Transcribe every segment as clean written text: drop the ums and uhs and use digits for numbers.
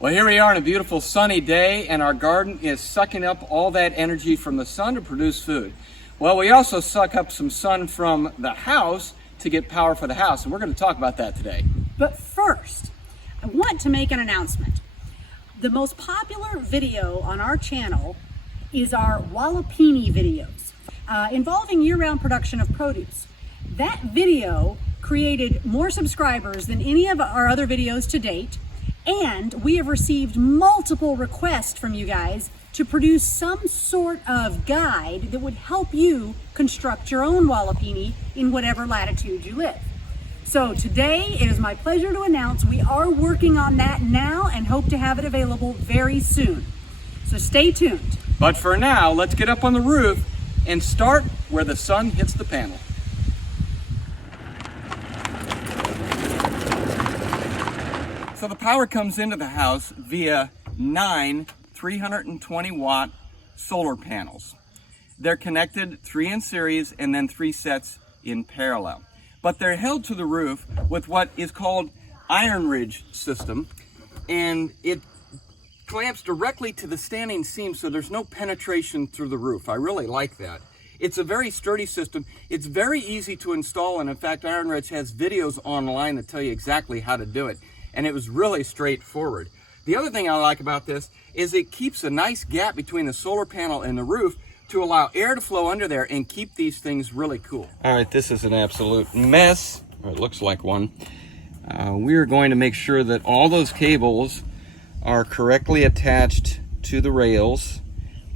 Well, here we are on a beautiful sunny day, and our garden is sucking up all that energy from the sun to produce food. Well, we also suck up some sun from the house to get power for the house, and we're going to talk about that today. But first, I want to make an announcement. The most popular video on our channel is our jalapeno videos involving year-round production of produce. That video created more subscribers than any of our other videos to date, and we have received multiple requests from you guys to produce some sort of guide that would help you construct your own jalapeno in whatever latitude you live. So today it is my pleasure to announce we are working on that now and hope to have it available very soon. So stay tuned. But for now, let's get up on the roof and start where the sun hits the panel. So the power comes into the house via 9 320-watt solar panels. They're connected 3 in series and then 3 sets in parallel. But they're held to the roof with what is called iron ridge system, and it clamps directly to the standing seam, so there's no penetration through the roof. I really like that. It's a very sturdy system. It's very easy to install, and in fact, Iron Ridge has videos online that tell you exactly how to do it. And it was really straightforward. The other thing I like about this is it keeps a nice gap between the solar panel and the roof to allow air to flow under there and keep these things really cool. All right, this is an absolute mess, or it looks like one. We are going to make sure that all those cables are correctly attached to the rails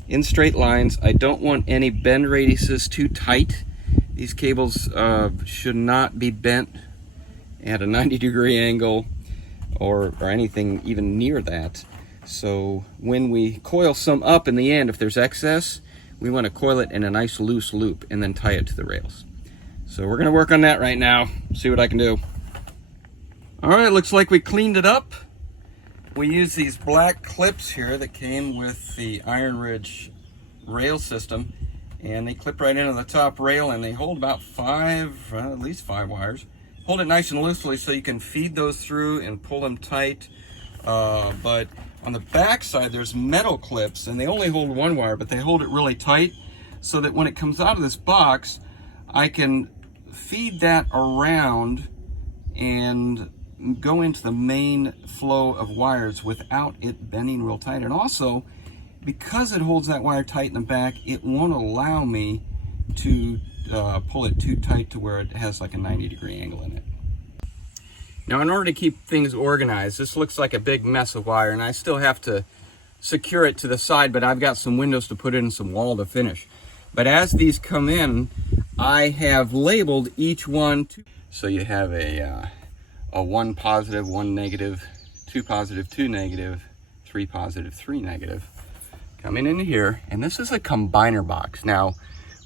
in straight lines. I don't want any bend radiuses too tight. These cables should not be bent at a 90-degree angle or anything even near that. So when we coil some up in the end, if there's excess, we want to coil it in a nice loose loop and then tie it to the rails. So we're going to work on that right now, see what I can do. All right, looks like we cleaned it up. We use these black clips here that came with the Iron Ridge rail system, and they clip right into the top rail, and they hold about at least five wires. Hold it nice and loosely so you can feed those through and pull them tight. But on the back side, there's metal clips, and they only hold one wire, but they hold it really tight so that when it comes out of this box, I can feed that around and go into the main flow of wires without it bending real tight. And also, because it holds that wire tight in the back, it won't allow me to pull it too tight to where it has like a 90-degree angle in it. Now, in order to keep things organized, this looks like a big mess of wire, and I still have to secure it to the side, but I've got some windows to put in and some wall to finish. But as these come in, I have labeled each one. So you have a 1 positive, 1 negative, 2 positive, 2 negative, 3 positive, 3 negative coming into here, and this is a combiner box. Now,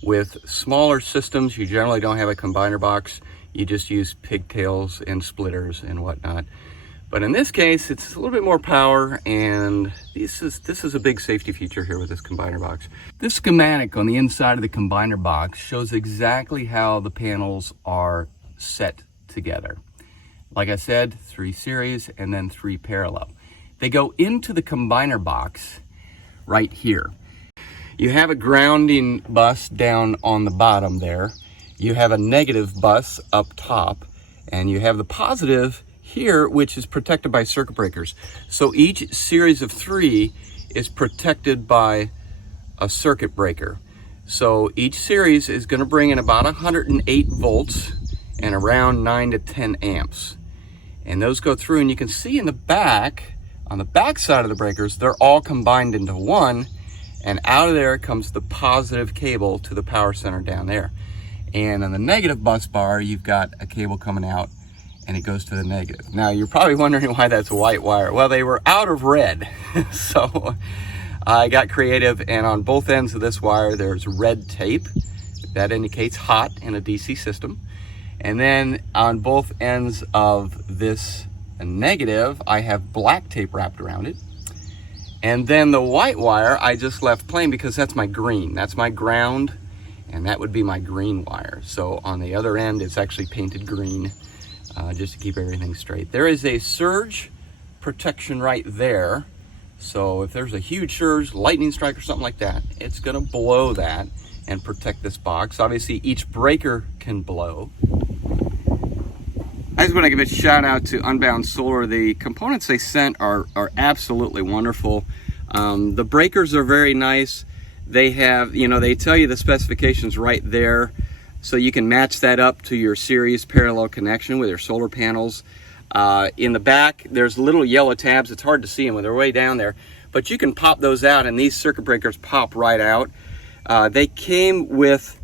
with smaller systems, you generally don't have a combiner box. You just use pigtails and splitters and whatnot. But in this case, it's a little bit more power, and this is a big safety feature here with this combiner box. This schematic on the inside of the combiner box shows exactly how the panels are set together. Like I said, 3 series and then 3 parallel. They go into the combiner box right here. You have a grounding bus down on the bottom there. You have a negative bus up top, and you have the positive here, which is protected by circuit breakers. So each series of 3 is protected by a circuit breaker. So each series is going to bring in about 108 volts and around 9 to 10 amps. And those go through, and you can see in the back, on the back side of the breakers, they're all combined into one, and out of there comes the positive cable to the power center down there. And on the negative bus bar, you've got a cable coming out, and it goes to the negative. Now, you're probably wondering why that's white wire. Well, they were out of red, so I got creative, and on both ends of this wire, there's red tape. That indicates hot in a DC system. And then on both ends of this negative, I have black tape wrapped around it. And then the white wire, I just left plain because that's my green. That's my ground, and that would be my green wire. So on the other end, it's actually painted green, just to keep everything straight. There is a surge protection right there. So if there's a huge surge, lightning strike or something like that, it's gonna blow that and protect this box. Obviously each breaker can blow. I just want to give a shout out to Unbound Solar. The components they sent are absolutely wonderful. The breakers are very nice. They have, they tell you the specifications right there, so you can match that up to your series parallel connection with your solar panels. In the back, there's little yellow tabs. It's hard to see them when they're way down there, but you can pop those out and these circuit breakers pop right out. They came with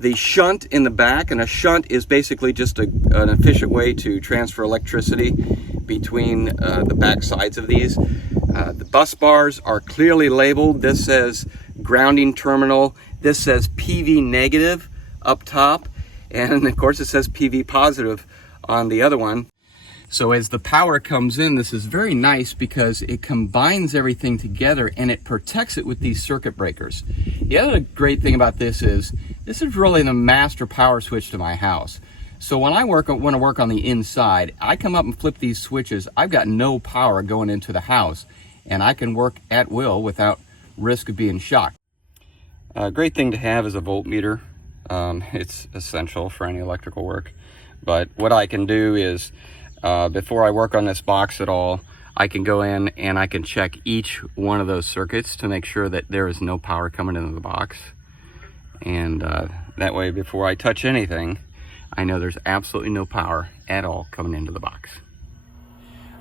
the shunt in the back, and a shunt is basically just an efficient way to transfer electricity between the back sides of these. The bus bars are clearly labeled. This says grounding terminal. This says PV negative up top, and of course it says PV positive on the other one. So as the power comes in, this is very nice because it combines everything together and it protects it with these circuit breakers. The other great thing about this is really the master power switch to my house. So when I want to work on the inside, I come up and flip these switches. I've got no power going into the house, and I can work at will without risk of being shocked. A great thing to have is a voltmeter. It's essential for any electrical work. But what I can do is, before I work on this box at all, I can go in and I can check each one of those circuits to make sure that there is no power coming into the box. And that way, before I touch anything, I know there's absolutely no power at all coming into the box.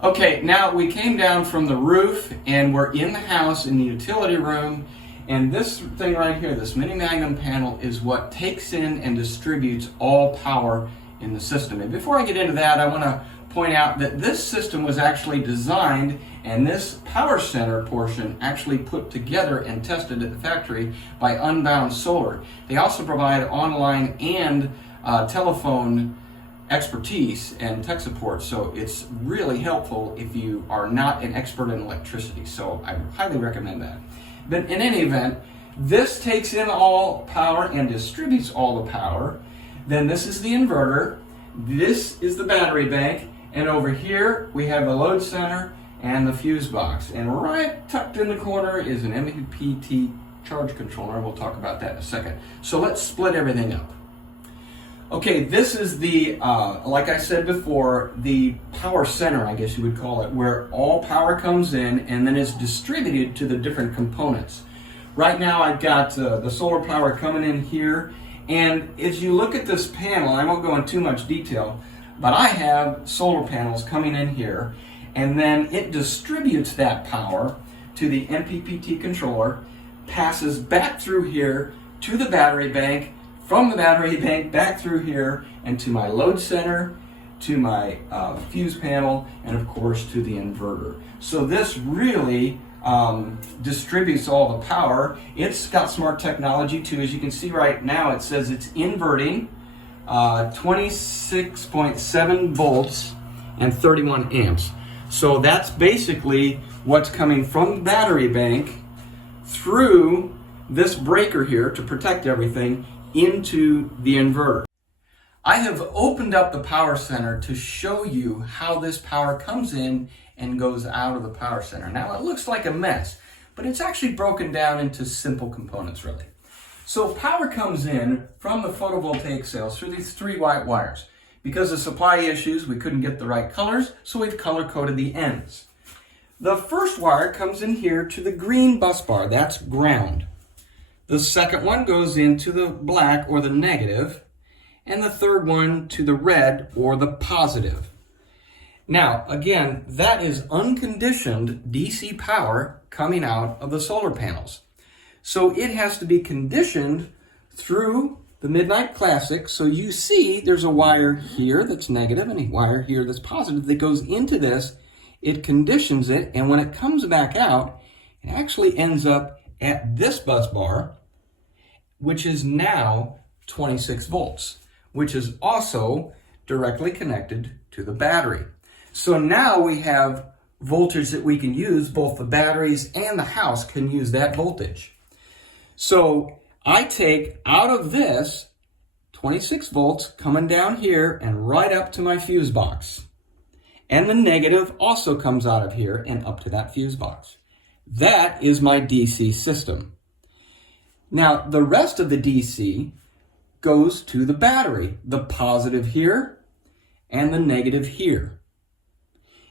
Okay, now we came down from the roof and we're in the house in the utility room, and this thing right here, this mini magnum panel, is what takes in and distributes all power in the system. And before I get into that, I want to point out that this system was actually designed, and this power center portion actually put together and tested at the factory by Unbound Solar. They also provide online and telephone expertise and tech support, so it's really helpful if you are not an expert in electricity. So I highly recommend that. But in any event, this takes in all power and distributes all the power. Then this is the inverter, this is the battery bank, and over here we have the load center and the fuse box. And right tucked in the corner is an MPPT charge controller, and we'll talk about that in a second. So let's split everything up. Okay, this is the, like I said before, the power center, I guess you would call it, where all power comes in and then is distributed to the different components. Right now I've got the solar power coming in here, and as you look at this panel, I won't go into too much detail, but I have solar panels coming in here, and then it distributes that power to the MPPT controller, passes back through here to the battery bank, from the battery bank back through here, and to my load center, to my fuse panel, and of course to the inverter. So this really distributes all the power. It's got smart technology too. As you can see right now, it says it's inverting 26.7 volts and 31 amps. So that's basically what's coming from the battery bank through this breaker here to protect everything into the inverter. I have opened up the power center to show you how this power comes in and goes out of the power center. Now it looks like a mess, but it's actually broken down into simple components really. So power comes in from the photovoltaic cells through these 3 white wires. Because of supply issues, we couldn't get the right colors, so we've color coded the ends. The first wire comes in here to the green bus bar, that's ground. The second one goes into the black or the negative, and the third one to the red or the positive. Now, again, that is unconditioned DC power coming out of the solar panels. So it has to be conditioned through the Midnight Classic. So you see there's a wire here that's negative and a wire here that's positive that goes into this. It conditions it, and when it comes back out, it actually ends up at this bus bar, which is now 26 volts, which is also directly connected to the battery. So now we have voltage that we can use. Both the batteries and the house can use that voltage. So I take out of this 26 volts coming down here and right up to my fuse box. and the negative also comes out of here and up to that fuse box. That is my DC system. Now, the rest of the DC goes to the battery, the positive here and the negative here.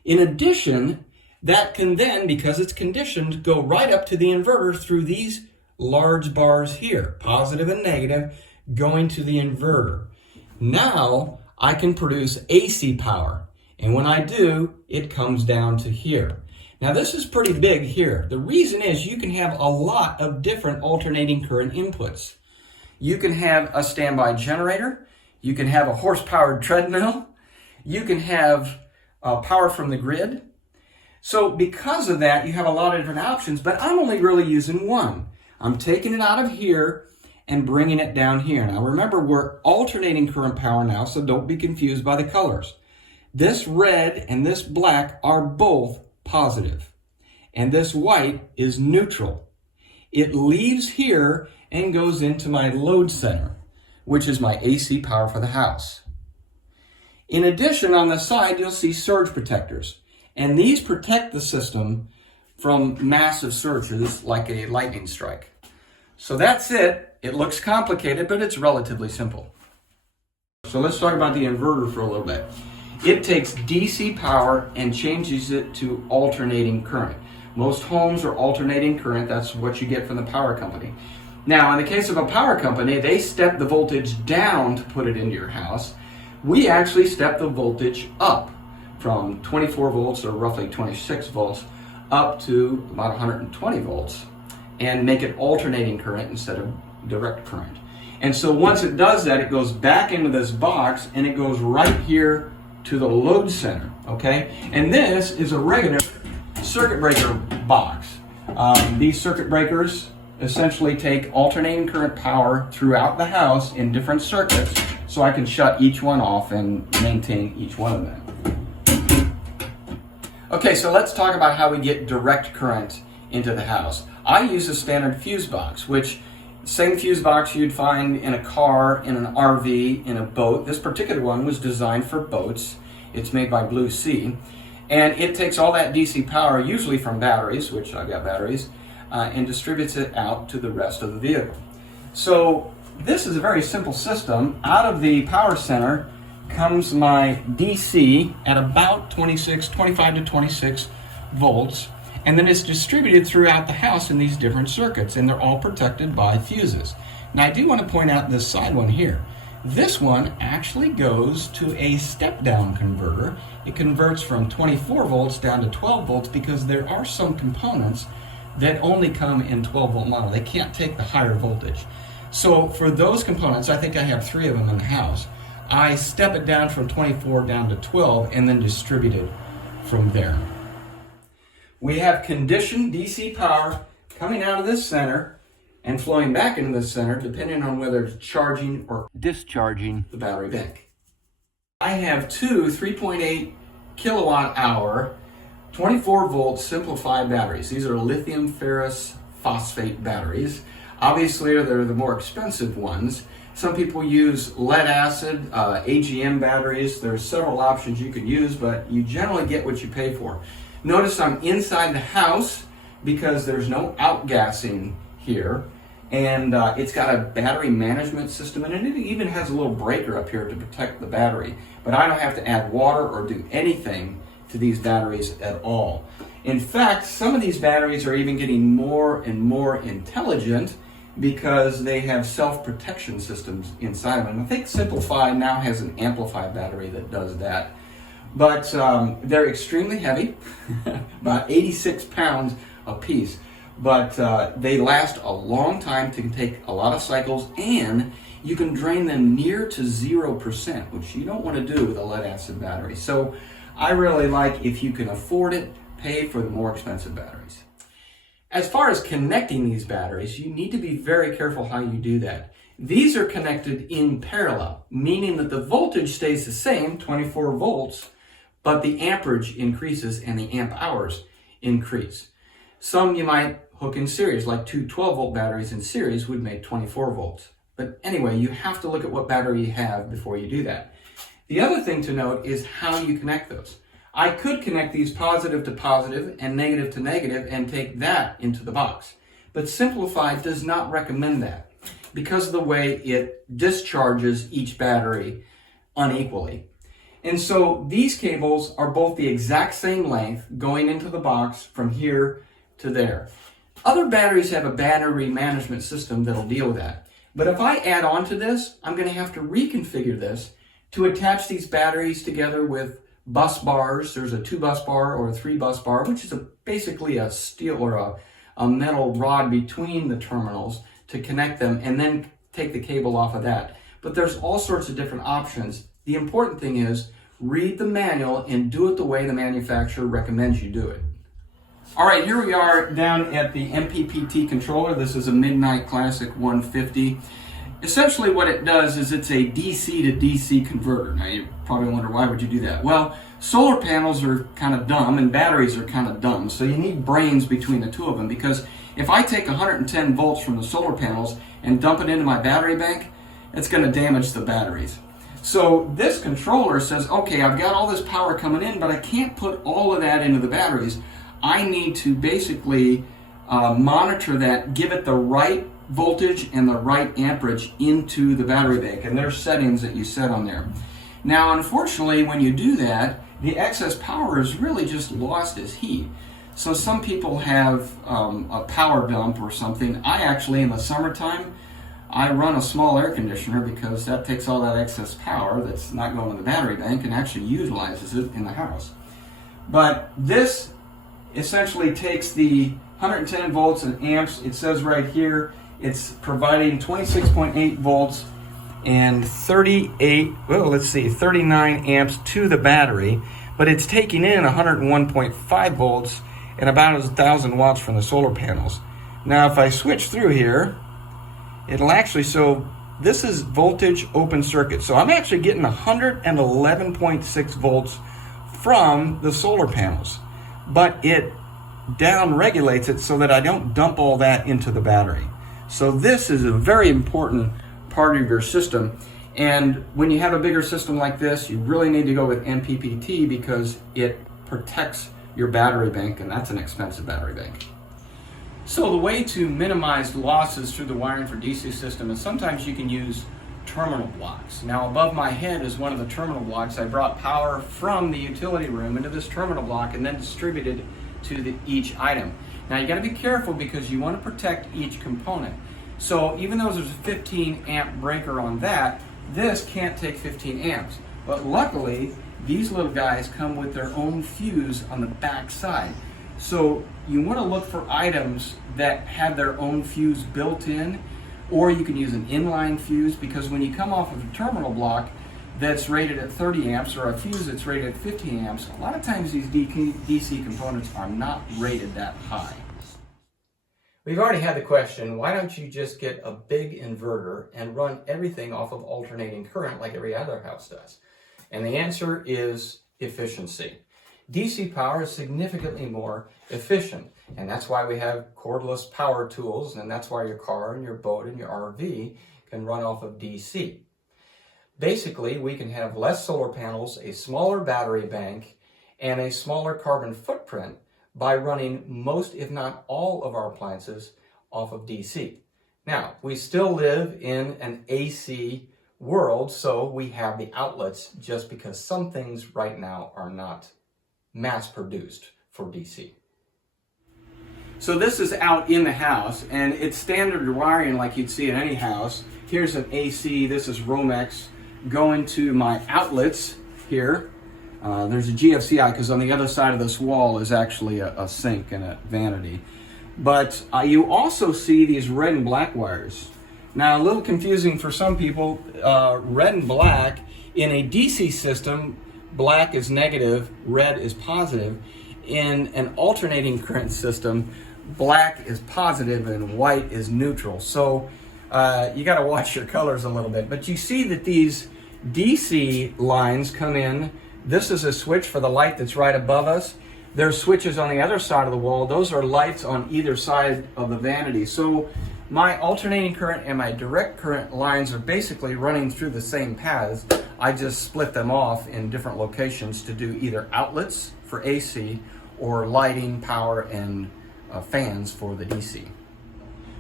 In addition, that can then, because it's conditioned, go right up to the inverter through these large bars here, positive and negative, going to the inverter. Now, I can produce AC power, and when I do, it comes down to here. Now, this is pretty big here. The reason is you can have a lot of different alternating current inputs. You can have a standby generator, you can have a horse-powered treadmill, you can have power from the grid. So because of that, you have a lot of different options, but I'm only really using one. I'm taking it out of here and bringing it down here. Now remember, we're alternating current power now, so don't be confused by the colors. This red and this black are both positive, and this white is neutral. It leaves here and goes into my load center, which is my AC power for the house. In addition, on the side, you'll see surge protectors. And these protect the system from massive surges like a lightning strike. So that's it. It looks complicated, but it's relatively simple. So let's talk about the inverter for a little bit. It takes DC power and changes it to alternating current. Most homes are alternating current. That's what you get from the power company. Now, in the case of a power company, they step the voltage down to put it into your house. We actually step the voltage up from 24 volts, or roughly 26 volts, up to about 120 volts, and make it alternating current instead of direct current. And so once it does that, it goes back into this box, and it goes right here to the load center, okay? And this is a regular circuit breaker box. These circuit breakers essentially take alternating current power throughout the house in different circuits, so I can shut each one off and maintain each one of them. Okay, so let's talk about how we get direct current into the house. I use a standard fuse box, which same fuse box you'd find in a car, in an RV, in a boat. This particular one was designed for boats. It's made by Blue Sea, and it takes all that DC power, usually from batteries, which I've got batteries, and distributes it out to the rest of the vehicle. So this is a very simple system. Out of the power center comes my DC at about 25 to 26 volts, and then it's distributed throughout the house in these different circuits, and they're all protected by fuses. Now I do want to point out this side one here. This one actually goes to a step-down converter. It converts from 24 volts down to 12 volts because there are some components that only come in 12-volt model. They can't take the higher voltage. So for those components, I think I have 3 of them in the house, I step it down from 24 down to 12 and then distribute it from there. We have conditioned DC power coming out of this center and flowing back into the center, depending on whether it's charging or discharging the battery bank. I have 2 3.8 kilowatt hour 24 volt simplified batteries. These are lithium ferrous phosphate batteries. Obviously, they're the more expensive ones. Some people use lead acid, AGM batteries. There's several options you could use, but you generally get what you pay for. Notice I'm inside the house because there's no outgassing here, and it's got a battery management system in it. It even has a little breaker up here to protect the battery, but I don't have to add water or do anything to these batteries at all. In fact, some of these batteries are even getting more and more intelligent because they have self-protection systems inside of them. I think Simplify now has an amplified battery that does that. But they're extremely heavy, about 86 pounds a piece. But they last a long time, to take a lot of cycles, and you can drain them near to 0%, which you don't want to do with a lead acid battery. So I really like, if you can afford it, pay for the more expensive batteries. As far as connecting these batteries, you need to be very careful how you do that. These are connected in parallel, meaning that the voltage stays the same, 24 volts, but the amperage increases and the amp hours increase. Some you might hook in series, like 2 12-volt batteries in series would make 24 volts. But anyway, you have to look at what battery you have before you do that. The other thing to note is how you connect those. I could connect these positive to positive and negative to negative and take that into the box. But Simplify does not recommend that because of the way it discharges each battery unequally. And so these cables are both the exact same length going into the box from here to there. Other batteries have a battery management system that'll deal with that. But if I add on to this, I'm going to have to reconfigure this to attach these batteries together with bus bars. There's a 2 bus bar or a 3 bus bar, which is basically a steel or a metal rod between the terminals to connect them and then take the cable off of that. But there's all sorts of different options. The important thing is read the manual and do it the way the manufacturer recommends you do it. All right, here we are down at the MPPT Controller. This is a Midnight Classic 150. Essentially what it does is it's a DC to DC converter. Now you probably wonder, why would you do that? Well, solar panels are kind of dumb and batteries are kind of dumb. So you need brains between the two of them, because if I take 110 volts from the solar panels and dump it into my battery bank, it's going to damage the batteries. So this controller says, okay, I've got all this power coming in, but I can't put all of that into the batteries. I need to basically monitor that, give it the right voltage and the right amperage into the battery bank. And there's settings that you set on there. Now, unfortunately, when you do that, the excess power is really just lost as heat. So some people have a power dump or something. I actually, in the summertime, I run a small air conditioner because that takes all that excess power that's not going to the battery bank and actually utilizes it in the house. But this essentially takes the 110 volts and amps. It says right here it's providing 26.8 volts and 39 amps to the battery, but it's taking in 101.5 volts and about 1,000 watts from the solar panels. Now if I switch through here, it'll actually, so this is voltage open circuit. So I'm actually getting 111.6 volts from the solar panels, but it down regulates it so that I don't dump all that into the battery. So this is a very important part of your system. And when you have a bigger system like this, you really need to go with MPPT because it protects your battery bank, and that's an expensive battery bank. So the way to minimize losses through the wiring for DC system is sometimes you can use terminal blocks. Now above my head is one of the terminal blocks. I brought power from the utility room into this terminal block and then distributed to each item. Now you got to be careful because you want to protect each component. So even though there's a 15 amp breaker on that, this can't take 15 amps. But luckily, these little guys come with their own fuse on the back side. So you want to look for items that have their own fuse built in, or you can use an inline fuse, because when you come off of a terminal block that's rated at 30 amps or a fuse that's rated at 15 amps, a lot of times these DC components are not rated that high. We've already had the question, why don't you just get a big inverter and run everything off of alternating current like every other house does? And the answer is efficiency. DC power is significantly more efficient, and that's why we have cordless power tools, and that's why your car and your boat and your RV can run off of DC. Basically, we can have less solar panels, a smaller battery bank, and a smaller carbon footprint by running most, if not all, of our appliances off of DC. Now, we still live in an AC world, so we have the outlets, just because some things right now are not mass-produced for DC. So this is out in the house, and it's standard wiring like you'd see in any house. Here's an AC, this is Romex, going to my outlets here. There's a GFCI because on the other side of this wall is actually a sink and a vanity. But you also see these red and black wires. Now, a little confusing for some people, red and black. In a DC system, black is negative, red is positive. In an alternating current system, black is positive and white is neutral. So you got to watch your colors a little bit. But you see that these DC lines come in. This is a switch for the light that's right above us. There's switches on the other side of the wall. Those are lights on either side of the vanity. So my alternating current and my direct current lines are basically running through the same paths. I just split them off in different locations to do either outlets for AC or lighting, power, and fans for the DC.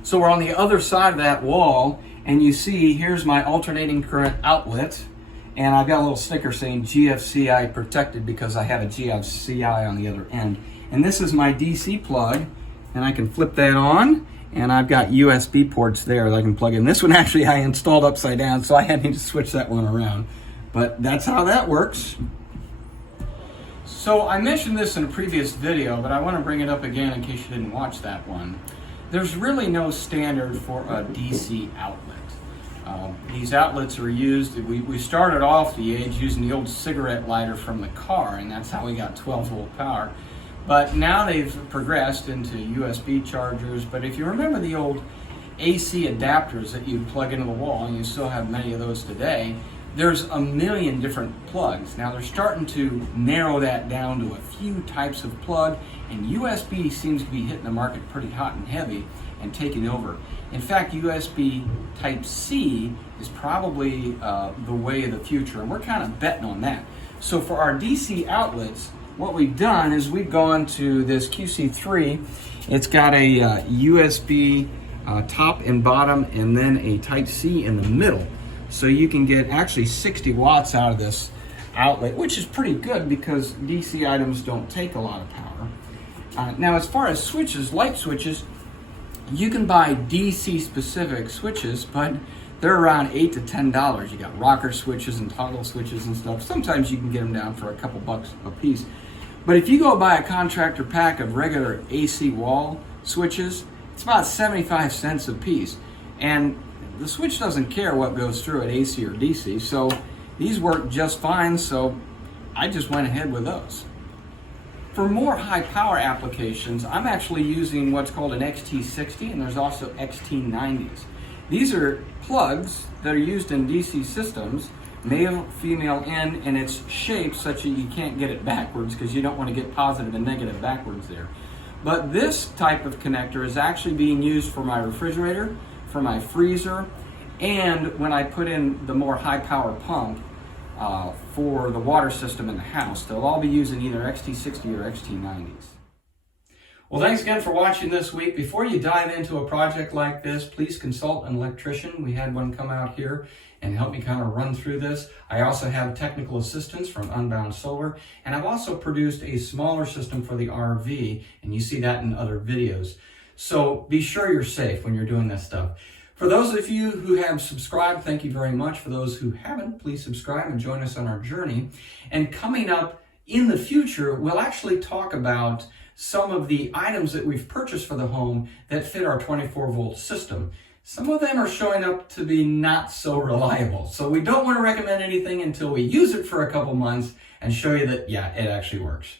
So we're on the other side of that wall, and you see here's my alternating current outlet, and I've got a little sticker saying GFCI protected because I have a GFCI on the other end. And this is my DC plug, and I can flip that on, and I've got USB ports there that I can plug in. This one actually I installed upside down, so I had to switch that one around. But that's how that works. So I mentioned this in a previous video, but I want to bring it up again in case you didn't watch that one. There's really no standard for a DC outlet. These outlets are used, we started off the age using the old cigarette lighter from the car, and that's how we got 12 volt power. But now they've progressed into USB chargers. But if you remember the old AC adapters that you'd plug into the wall, and you still have many of those today, there's a million different plugs. Now they're starting to narrow that down to a few types of plug, and USB seems to be hitting the market pretty hot and heavy and taking over. In fact, USB Type-C is probably the way of the future, and we're kind of betting on that. So for our DC outlets, what we've done is we've gone to this QC3. It's got a USB top and bottom, and then a Type-C in the middle. So you can get actually 60 watts out of this outlet, which is pretty good because DC items don't take a lot of power. Now, as far as switches, light switches, you can buy DC specific switches, but they're around $8 to $10. You got rocker switches and toggle switches and stuff. Sometimes you can get them down for a couple bucks a piece. But if you go buy a contractor pack of regular AC wall switches, it's about 75 cents a piece. And the switch doesn't care what goes through it, AC or DC, so these work just fine, so I just went ahead with those. For more high power applications, I'm actually using what's called an XT60, and there's also XT90s. These are plugs that are used in DC systems, male, female end, and it's shaped such that you can't get it backwards because you don't want to get positive and negative backwards there. But this type of connector is actually being used for my refrigerator, for my freezer, and when I put in the more high power pump for the water system in the house. They'll all be using either XT60 or XT90s. Well, thanks again for watching this week. Before you dive into a project like this, please consult an electrician. We had one come out here and help me kind of run through this. I also have technical assistance from Unbound Solar, and I've also produced a smaller system for the RV, and you see that in other videos. So be sure you're safe when you're doing this stuff. For those of you who have subscribed, thank you very much. For those who haven't, please subscribe and join us on our journey. And coming up in the future, we'll actually talk about some of the items that we've purchased for the home that fit our 24 volt system. Some of them are showing up to be not so reliable. So we don't want to recommend anything until we use it for a couple months and show you that, yeah, it actually works.